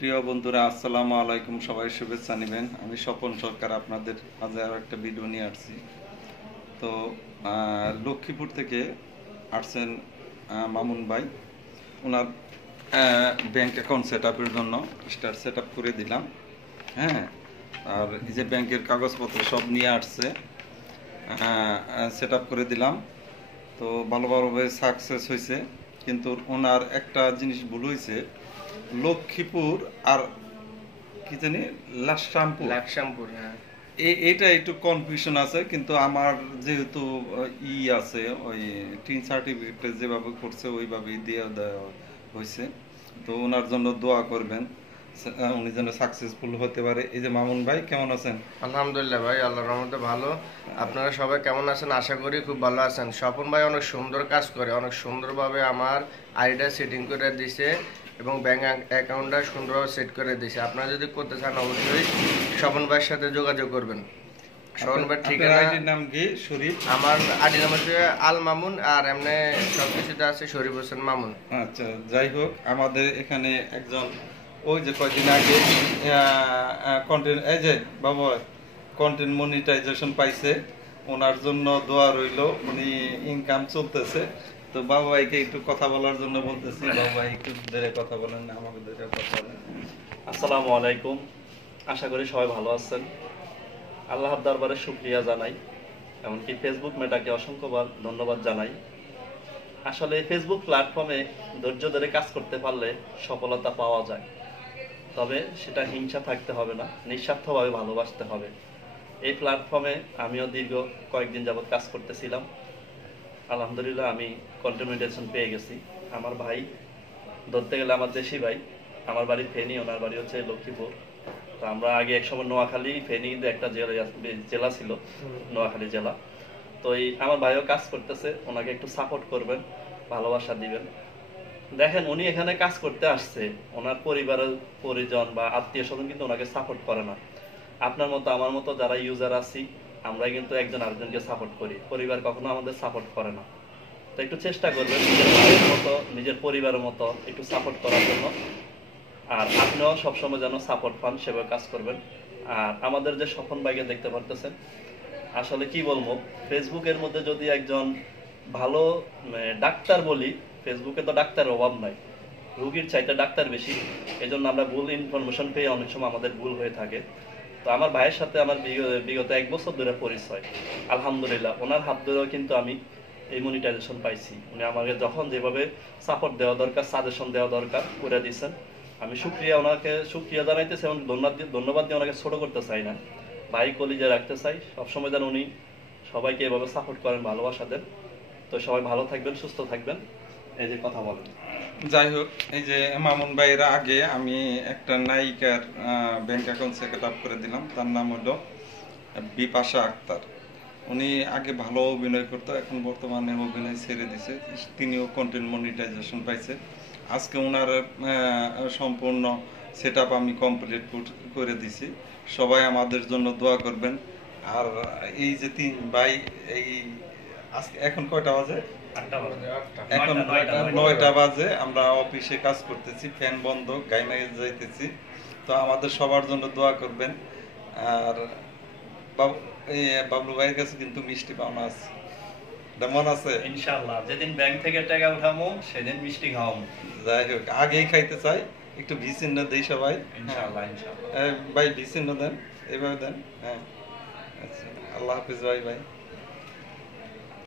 প্রিয় বন্ধুরা, আসসালামু আলাইকুম। সবাই শুভেচ্ছা নেবেন। আমি স্বপন সরকার আপনাদের মাঝে আরও একটা ভিডিও নিয়ে আসছি। তো লক্ষ্মীপুর থেকে আসছেন মামুন ভাই। ওনার ব্যাংক অ্যাকাউন্ট সেট আপের জন্য সেট আপ করে দিলাম। হ্যাঁ, আর এই যে ব্যাংকের কাগজপত্র সব নিয়ে আসছে, সেট আপ করে দিলাম। তো ভালোভাবে সাকসেস হয়েছে, কিন্তু ওনার একটা জিনিস ভুল হয়েছে। লক্ষ্মীপুর আর কি জানি লাকসামপুর, হ্যাঁ। এইটা একটু কনফিউশন আছে, কিন্তু আমার যেহেতু আছে ওই টিন সার্টিফিকেট যেভাবে করছে ওইভাবেই দিয়ে দেওয়া হয়েছে। তো ওনার জন্য দোয়া করবেন, উনি যেন সাকসেসফুল হতে পারে। এই যে মামুন ভাই, কেমন আছেন? আলহামদুলিল্লাহ ভাই, আল্লাহর রহমতে ভালো। আপনারা সবাই কেমন আছেন? আশা করি খুব ভালো আছেন। স্বপন ভাই অনেক সুন্দর কাজ করে, অনেক সুন্দরভাবে আমার আইডিটা সেটিং করে দিছে এবং ব্যাংক অ্যাকাউন্টটা সুন্দরভাবে সেট করে দিছে। আপনারা যদি করতে চান অবশ্যই স্বপন ভাইয়ের সাথে যোগাযোগ করবেন। স্বপন ভাইয়ের ঠিকানা, আইডির নাম কি? শরীফ। আমার আইডি নাম হচ্ছে আল মামুন, আর এমনি সব কিছুতে আছে শরীফ হোসেন মামুন। আচ্ছা, যাই হোক, আমাদের এখানে একজন ওই যে কয়েকদিন আগে কন্টেন্ট, এই যে বাবা, কন্টেন্ট মনিটাইজেশন পাইছে, ওনার জন্য দোয়া রইল। উনি ইনকাম চলতেছে। তো বাবা ভাইকে একটু কথা বলার জন্য বলতেছি। বাবা ভাই একটু ধরে কথা বলেন, আমাকে ধরে কথা বলেন। আসসালামু আলাইকুম। আশা করি সবাই ভালো আছেন। আল্লাহর দরবারে শুকরিয়া জানাই, এমনকি ফেসবুক মেটাকে অসংখ্যবার ধন্যবাদ জানাই। আসলে ফেসবুক প্ল্যাটফর্মে ধৈর্য ধরে কাজ করতে পারলে সফলতা পাওয়া যায়, তবে সেটা হিংসা থাকতে হবে না, নিঃস্বার্থভাবে ভালোবাসতে হবে। এই প্ল্যাটফর্মে আমিও দীর্ঘ কয়েকদিন যাবৎ কাজ করতেছিলাম। আলহামদুলিল্লাহ আমি কন্টিনিউশন পেয়ে গেছি। আমার ভাই, ধরতে গেলে আমার দেশি ভাই, আমার বাড়ি ফেনী, ওনার বাড়ি হচ্ছে লক্ষ্মীপুর। তো আমরা আগে একসময় নোয়াখালী, ফেনী একটা জেলা ছিল, নোয়াখালী জেলা। তো এই আমার ভাইও কাজ করতেছে, ওনাকে একটু সাপোর্ট করবেন, ভালোবাসা দিবেন। দেখেন, উনি এখানে কাজ করতে আসছে, ওনার পরিবারের পরিজন বা আত্মীয় স্বজন কিন্তু ওনাকে সাপোর্ট করে না। আপনার মতো আমার মতো যারা ইউজার আছি, আমরা কিন্তু একজন আরেকজনকে সাপোর্ট করি, পরিবার কখনো আমাদের সাপোর্ট করে না। তো একটু চেষ্টা করবেন নিজের ভাইয়ের মতো, নিজের পরিবারের মতো একটু সাপোর্ট করার জন্য। আর আপনিও সবসময় যেন সাপোর্ট পান, সেভাবে কাজ করবেন। আর আমাদের যে স্বপন ভাইকে দেখতে পারতেছেন, আসলে কি বলবো, ফেসবুকের মধ্যে যদি একজন ভালো ডাক্তার বলি, ফেসবুকে তো ডাক্তারের অভাব নাই, রুগীর চাইতে ডাক্তার বেশি। এই জন্য আমরা ভুল ইনফরমেশন পেয়ে অনেক সময় আমাদের ভুল হয়ে থাকে। তো আমার ভাইয়ের সাথে আমার বিগত 1 বছর ধরে পরিচয়। আলহামদুলিল্লাহ ওনার হাত ধরেও কিন্তু আমি এই মনিটাইজেশন পাইছি। উনি আমাকে যখন যেভাবে সাপোর্ট দেওয়া দরকার, সাজেশন দেওয়া দরকার, করে দিয়েছেন। আমি ওনাকে শুক্রিয়া জানাইতেছি এবং ধন্যবাদ দিয়ে ওনাকে ছোট করতে চাই না, ভাই কলিজা রাখতে চাই। সবসময় যেন উনি সবাইকে এভাবে সাপোর্ট করেন, ভালোবাসা দেন। তো সবাই ভালো থাকবেন, সুস্থ থাকবেন। এই যে কথা বলেন। যাই হোক, এই যে মামুন ভাইয়ের আগে আমি একটা নায়িকার ব্যাংক অ্যাকাউন্ট সেট আপ করে দিলাম। তার নাম হলো বিপাশা আক্তার। উনি আগে ভালো অভিনয় করতো, এখন বর্তমানে অভিনয় ছেড়ে দিছে। তিনিও কন্টেন্ট মনিটাইজেশন পাইছে। আজকে ওনার সম্পূর্ণ সেট আপ আমি কমপ্লিট করে দিছি। সবাই আমাদের জন্য দোয়া করবেন। আর এই যে তিন ভাই, এই আজকে এখন কয়টা বাজে? এখন 9টা বাজে। আমরা অফিসে কাজ করতেছি, ফ্যান বন্ধ, গাইমে যাইতেছি। তো আমাদের সবার জন্য দোয়া করবেন। আর বাবলু ভাইয়ের কাছে কিন্তু মিষ্টি পাওনা আছে, মন আছে ইনশাআল্লাহ। যেদিন ব্যাংক থেকে টাকা উঠামো সেদিন মিষ্টি খাওয়ামো। যাই হোক, আগেই খাইতে চাই। একটু ভিচিহ্ন দেই সবাই। ইনশাআল্লাহ ইনশাআল্লাহ। ভাই ভিচিহ্ন দেন, এইভাবে দেন। হ্যাঁ, আচ্ছা, আল্লাহ হাফিজ ভাই।